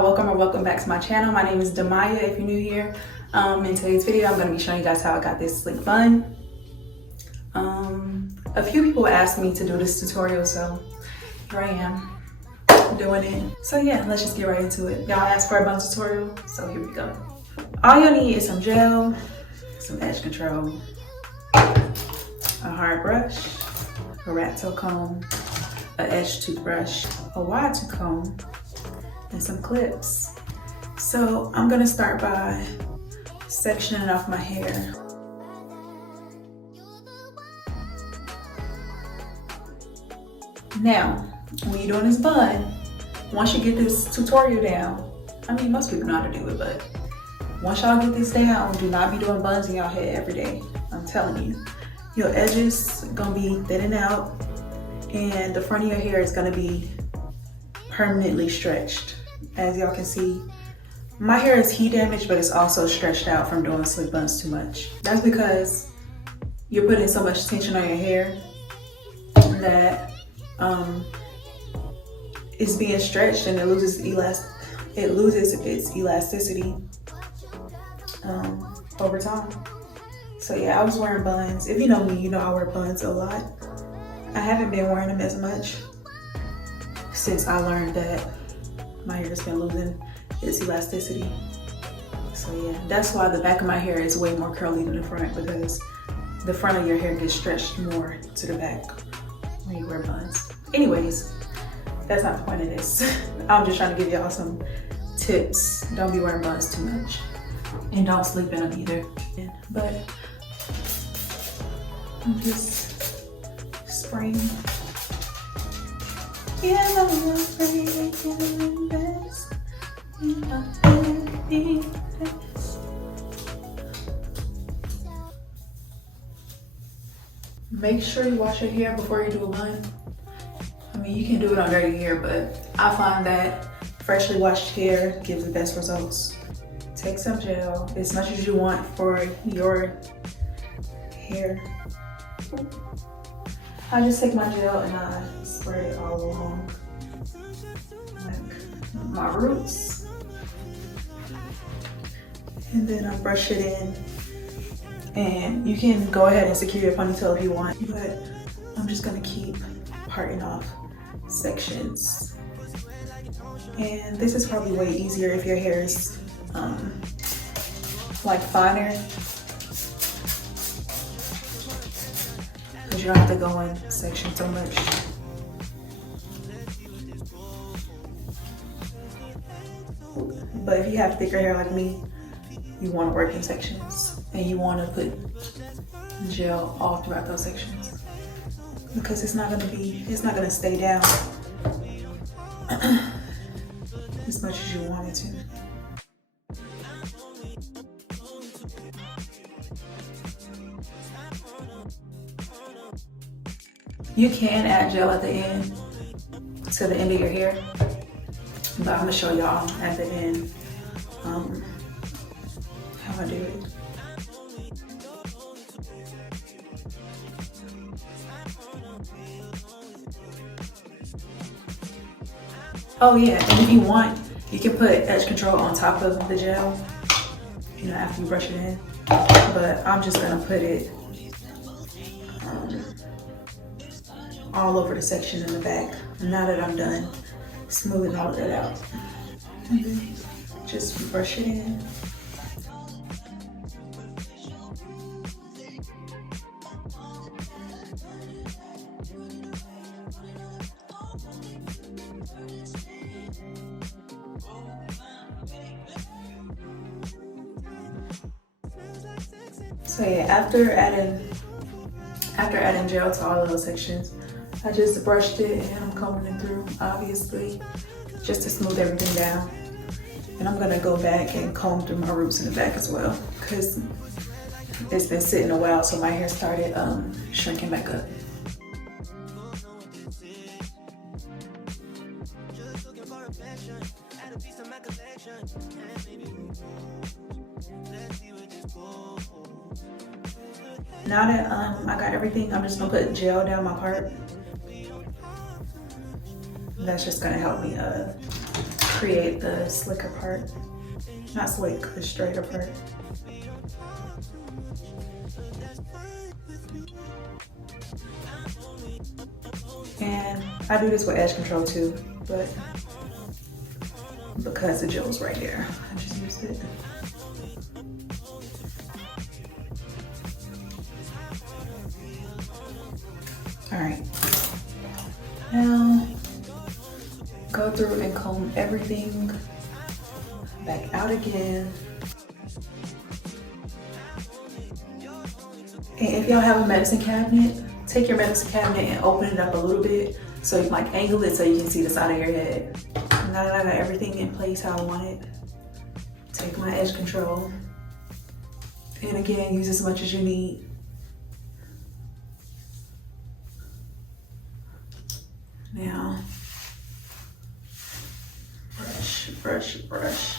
Hi, welcome back to my channel. My name is Demiya if you're new here. In today's video, I'm going to be showing you guys how I got this slick bun. A few people asked me to do this tutorial, so here I am doing it. So yeah, let's just get right into it. Y'all asked for a bun tutorial, so here we go. All you'll need is some gel, some edge control, a hard brush, a rat tail comb, an edge toothbrush, a wide tooth comb, and some clips. So I'm gonna start by sectioning off my hair. Now, when you're doing this bun, once you get this tutorial down, I mean, most people know how to do it, but once y'all get this down, do not be doing buns in y'all head every day. I'm telling you, your edges gonna be thinning out and the front of your hair is gonna be permanently stretched. As y'all can see, my hair is heat damaged, but it's also stretched out from doing slick buns too much. That's because you're putting so much tension on your hair that it's being stretched and it loses its elasticity over time. So yeah, I was wearing buns. If you know me, you know I wear buns a lot. I haven't been wearing them as much since I learned that my hair has been losing its elasticity. So yeah, that's why the back of my hair is way more curly than the front, because the front of your hair gets stretched more to the back when you wear buns. Anyways, that's not the point of this. I'm just trying to give y'all some tips. Don't be wearing buns too much. And don't sleep in them either. But I'm just spraying. Yeah, I'm spraying best. Make sure you wash your hair before you do a bun. I mean, you can do it on dirty hair, but I find that freshly washed hair gives the best results. Take some gel, as much as you want for your hair. I just take my gel and I spread it all along, like my roots. And then I brush it in. And you can go ahead and secure your ponytail if you want, but I'm just gonna keep parting off sections. And this is probably way easier if your hair is like finer, because you don't have to go in section so much. But if you have thicker hair like me, you want to work in sections and you want to put gel all throughout those sections, because it's not going to stay down as much as you want it to. You can add gel at the end, to the end of your hair, but I'm gonna show y'all at the end how I do it. Oh yeah, and if you want, you can put edge control on top of the gel, you know, after you brush it in. But I'm just gonna put it all over the section in the back. Now that I'm done smoothing all of that out, and then just brush it in. So yeah, after adding gel to all of those sections, I just brushed it and I'm combing it through, obviously, just to smooth everything down. And I'm gonna go back and comb through my roots in the back as well, because it's been sitting a while, so my hair started shrinking back up. Now that I got everything, I'm just gonna put gel down my part. That's just gonna help me create the slicker part. Not slick, the straighter part. And I do this with edge control too, but because the gel's right there, I just used it. All right, now go through and comb everything back out again. And if y'all have a medicine cabinet, take your medicine cabinet and open it up a little bit so you can like angle it so you can see the side of your head. Now that I got everything in place how I want it, take my edge control. And again, use as much as you need. Now, brush, brush, brush.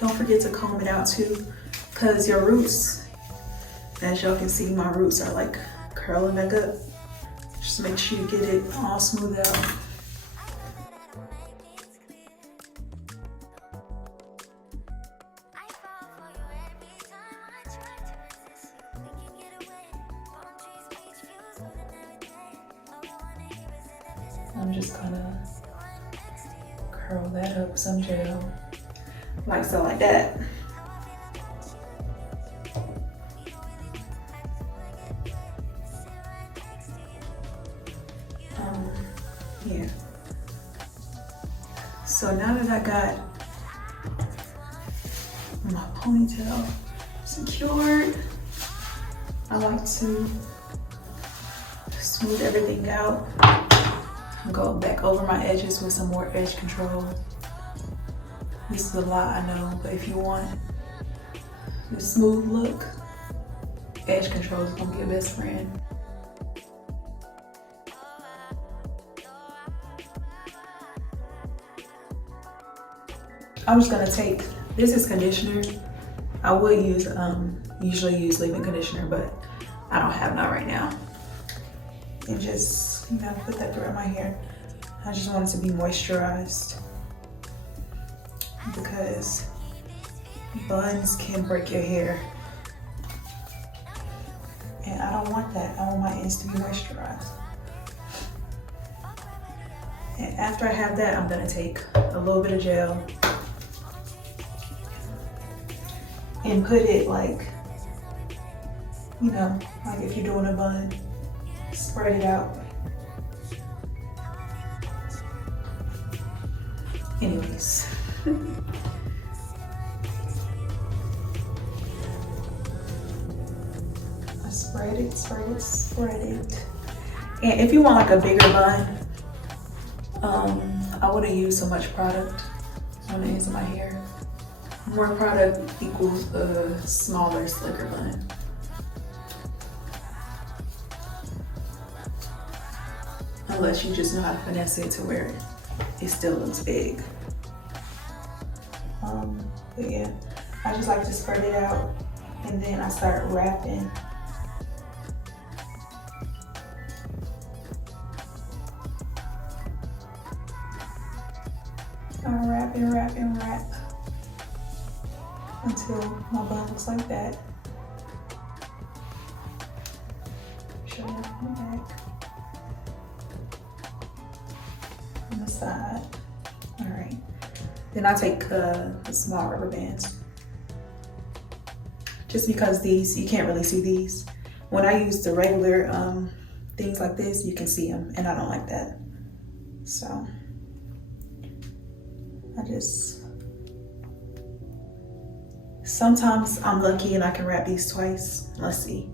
Don't forget to comb it out too, because your roots, as y'all can see, my roots are like curling back up. Just make sure you get it all smooth out. I'm just gonna curl that up with some gel. Like so, like that. Yeah. So now that I got my ponytail secured, I like to smooth everything out. Go back over my edges with some more edge control. This is a lot, I know, but if you want the smooth look, edge control is gonna be your best friend. I'm just gonna take, this is conditioner. I would use, usually use leave-in conditioner, but I don't have none right now. And just, you know, put that throughout my hair. I just want it to be moisturized, because buns can break your hair. And I don't want that. I want my ends to be moisturized. And after I have that, I'm gonna take a little bit of gel and put it like, you know, like if you're doing a bun, spread it out. Anyways. I spread it, spread it, spread it. And if you want like a bigger bun, I wouldn't use so much product on the ends of my hair. More product equals a smaller, slicker bun. Unless you just know how to finesse it to where it still looks big. But yeah, I just like to spread it out and then I start wrapping. I wrap and wrap and wrap until my bun looks like that. Show you from the back. On the side. All right. Then I take the small rubber bands. Just because these, you can't really see these. When I use the regular things like this, you can see them, and I don't like that. So I just, sometimes I'm lucky and I can wrap these twice. Let's see.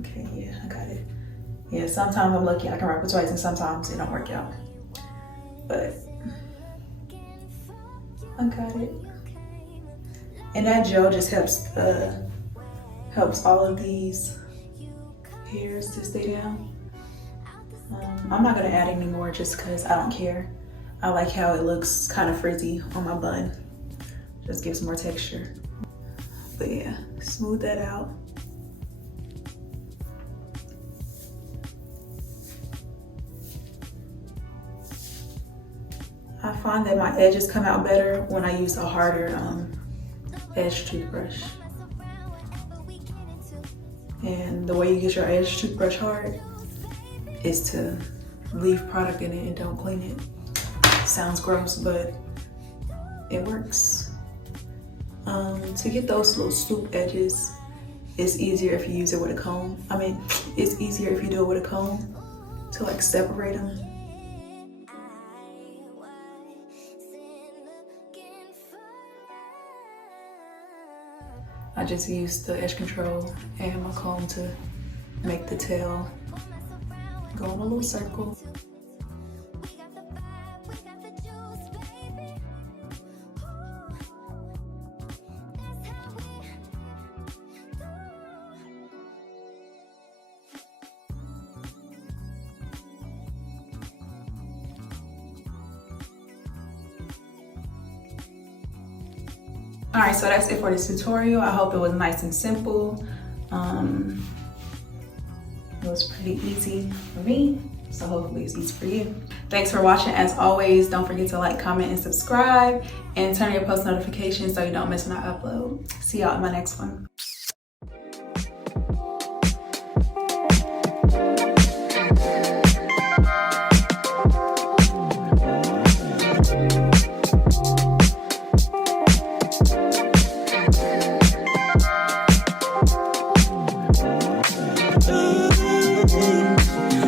Okay, yeah, I got it. Yeah, sometimes I'm lucky I can wrap it twice and sometimes it don't work out. But I got it. And that gel just helps all of these hairs to stay down. I'm not gonna add any more just because I don't care. I like how it looks kind of frizzy on my bun. Just give some more texture. But yeah, smooth that out. I find that my edges come out better when I use a harder edge toothbrush. And the way you get your edge toothbrush hard is to leave product in it and don't clean it. Sounds gross, but it works. To get those little swoop edges, it's easier if you use it with a comb. I mean, it's easier if you do it with a comb to like separate them. I just used the edge control and my comb to make the tail go in a little circle. All right, so that's it for this tutorial. I hope it was nice and simple. It was pretty easy for me, so hopefully it's easy for you. Thanks for watching. As always, don't forget to like, comment, and subscribe, and turn on your post notifications so you don't miss when I upload. See y'all in my next one.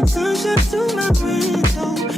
Sunshine to my window.